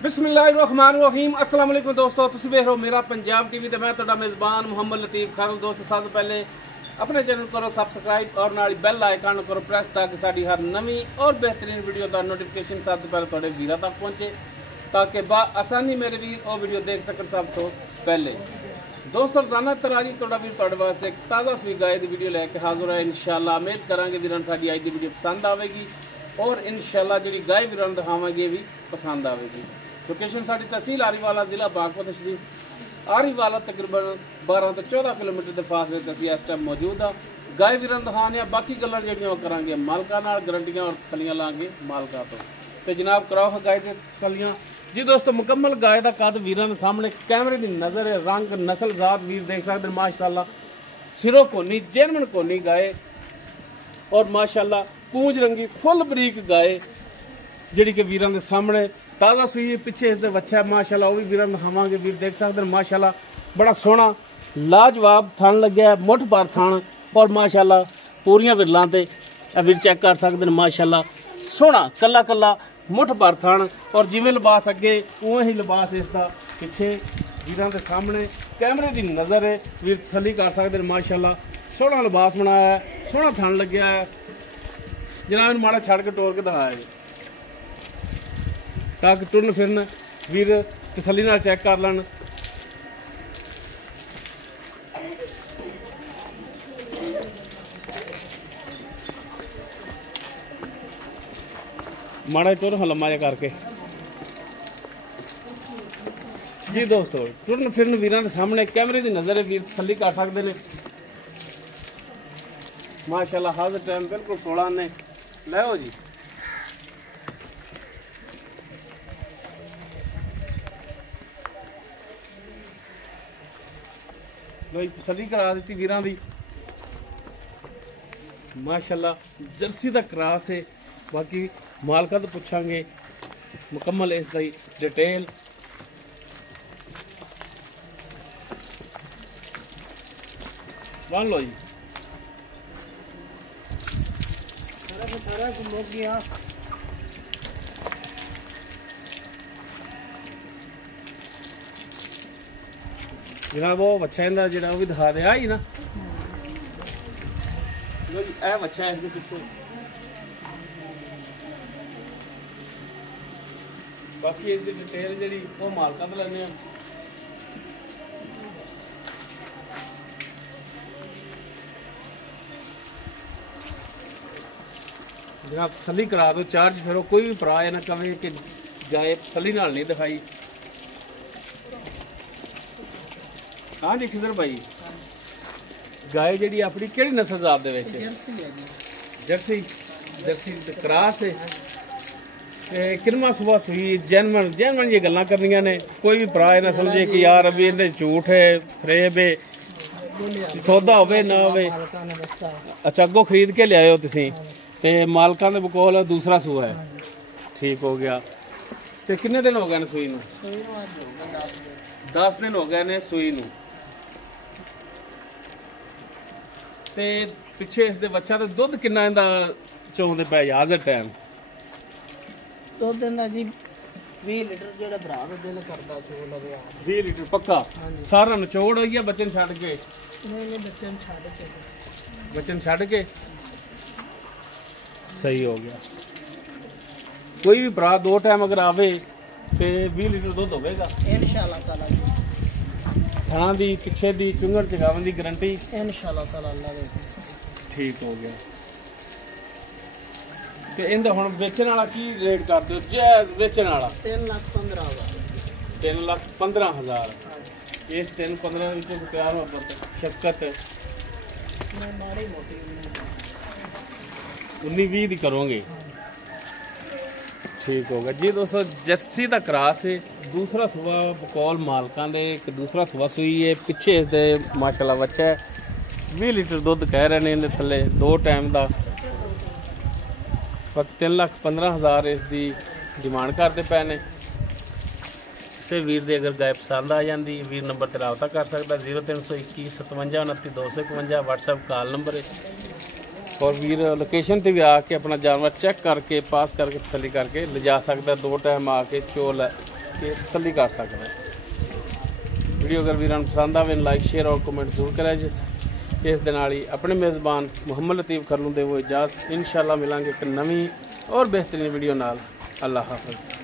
बिस्मिल्लाहिर्रहमानिर्रहीम अस्सलाम वालेकुम दोस्तों, तुसीं वेख रहे हो मेरा पंजाब टीवी ते मैं तुहाडा मेज़बान मुहम्मद लतीफ़ खान। दोस्तों सब तो पहले अपने चैनल करो सबसक्राइब और नाल बैल आइकन करो प्रेस ताकि साडी हर नवी और बेहतरीन वीडियो का नोटिफिकेशन सब तो पहले तुहाडे वीरां तक पहुंचे ताकि आसानी मेरे वीर वो वीडियो देख सकन सब तो पहले। दोस्तों रोजाना तरह जी तुहाडा वीर तुहाडे वास्ते एक ताज़ा सूई गाय की वीडियो लैके हाजिर है। इंशाअल्लाह उम्मीद करांगे वीरां साडी अज की वीडियो पसंद आएगी और इंशाअल्लाह जी गाय वीरां दिखावांगे भी पसंद आएगी। लोकेशन साड़ी तहसील आरीवाला जिला बागपत शरीफ आरीवाला तकरीबन 12 तो 14 किलोमीटर के फासले ते असीं इस टाइम मौजूद हाँ। गाय वीरां दिखाने बाकी गल्लां जिहड़ियां करांगे मालकां नाल गारंटियां और तसल्लियां लांगे मालकां तो जनाब कराओ गाय ते तसल्लियां जी। दोस्तों मुकम्मल गाय का कद वीरां दे सामने कैमरे की नज़र है। रंग नस्ल जात वीर देख सकते हैं माशाअल्लाह, सिरों कोनी जेनवन कोनी गाय और माशाअल्लाह पूंछ रंगी फुल बरीक गाय जिहड़ी कि वीरां दे सामने ताज़ा सूई पिछे इस बच्चा है माशाअल्लाह, वो भी वीरां दिखावांगे। वीर देख सकते हैं माशाअल्लाह बड़ा सोहना लाजवाब थन लग्या है, मुठ भर थन और माशाअल्लाह पूरियां विरलां ते वीर चेक कर सकते हैं माशाअल्लाह सोहना कला कला मुठ भर थन और जिवें लिबास अगे उवें ही लिबास इसका पिछे वीरां दे सामने कैमरे की नज़र है। वीर तसल्ली कर सकते हैं माशाअल्लाह सोहना लिबास बनाया है, सोहना थन लग्या है। जनाब माड़ा छड़ के टोर के दिखाया जी ताकि टुरन फिरन वीर तसल्ली नाल चेक कर लैन। माड़ा टुर लम्मा जा करके जी। दोस्तों टुरन फिरन वीरां दे सामने कैमरे की नज़र है, वीर तसल्ली कर सकते हैं माशाअल्लाह। हर टाइम बिल्कुल 16 ने लो जी। लो तसल्ली करा दी वीरां दी माशाअल्लाह। जर्सी का क्रॉस है, बाकी मालका तो पुछांगे मुकम्मल इसकी डिटेल। मान लो जी सारा घूम गया। जनाब वो बच्चा इनका जो भी दिखा दिया ही ना यह बच्चा है इसके पिछले। बाकी इसकी डिटेल जी वो मालका तो लेने जनाब तसल्ली करा दो। चार्ज फिर कोई भी भरा है ना कहे कि गाय तसल्ली नाल नहीं दिखाई। हाँ जी खिदर भाई गाय जी अपनी केड़ी नस्ल जात दे विच? जर्सी जर्सी क्रॉस है। किरमा सुबह सुई जैनवन जैनवन ये गल्लां करनियां ने। कोई भी भरा ना समझे कि यार अभी इहदे झूठ है फरेब है सौदा होवे ना होवे। अच्छा अगों खरीद के लियाए हो तुसीं ते मालकां दे बकोल दूसरा सूआ है, ठीक हो गया। ते किन्ने दिन हो गए ने सूई नूं? 10 दिन हो गए ने सूई नूं। ते पिछे इस दे बच्चा ते दुध किन्ना इंदा चोंदे पै याद है टाइम? दुध इंदा जी 20 लीटर जेड़ा भरा दुध करदा चो लगे 20 लीटर पक्का सारा निचोड़ होई है बच्चन छड़ के? नहीं बच्चन छड़ के बच्चन छड़ के सही हो गया। कोई भी भरा 2 टाइम अगर आवे तो 20 लीटर दुध होगा इंशाअल्लाह ताला। थाना दी पिछे दी चुंगड़ चगावन की गारंटी इंशाअल्लाह ताला अल्लाह दे ठीक हो गया। तो इनका हुण बेचण वाला की रेट कर दो? जायज़ बेचण वाला 3,15,000 3,15,000। इस 3,15 विच प्यार मोहब्बत शफकत माड़ी मोटी 19-20 दी करोगे ठीक होगा जी। दोस्तों जर्सी का क्रॉस है, दूसरा सुबह बकौल मालकां दे एक दूसरा सुबह सूई है। पिछे इसके माशाअल्लाह बच्चा है 20 लीटर दुध कह रहे हैं इहदे थल्ले 2 टाइम का। पर 3,15,000 इसकी डिमांड करते पे ने। किसी वीर दे अगर गाय पसंद आ जाती वीर नंबर पर रबता कर सकता 0321 57 29 251 व्हाट्सएप कॉल नंबर है। और वीर लोकेशन पर भी आके अपना जानवर चेक करके पास करके तसली करके ले जा सकता। 2 टाइम आके चोल ਕੇ ਤਸੱਲੀ ਕਰ ਸਕਦਾ ਹੈ। ਵੀਡੀਓ ਅਗਰ ਵੀਰਾਂ ਨੂੰ ਪਸੰਦ ਆਵੇ ਲਾਈਕ ਸ਼ੇਅਰ ਔਰ ਕਮੈਂਟ ਜ਼ਰੂਰ ਕਰਿਆ ਜੀ। ਇਸ ਦੇ ਨਾਲ ਹੀ ਆਪਣੇ ਮੇਜ਼ਬਾਨ ਮੁਹੰਮਦ ਲਤੀਫ ਖਰਲੂ ਦੇ ਉਹ ਇਜਾਜ਼ਤ। ਇੰਸ਼ਾਅੱਲਾ ਮਿਲਾਂਗੇ ਇੱਕ ਨਵੀਂ ਔਰ ਬਿਹਤਰੀਨ ਵੀਡੀਓ ਨਾਲ। ਅੱਲਾਹ ਹਾਫਿਜ਼।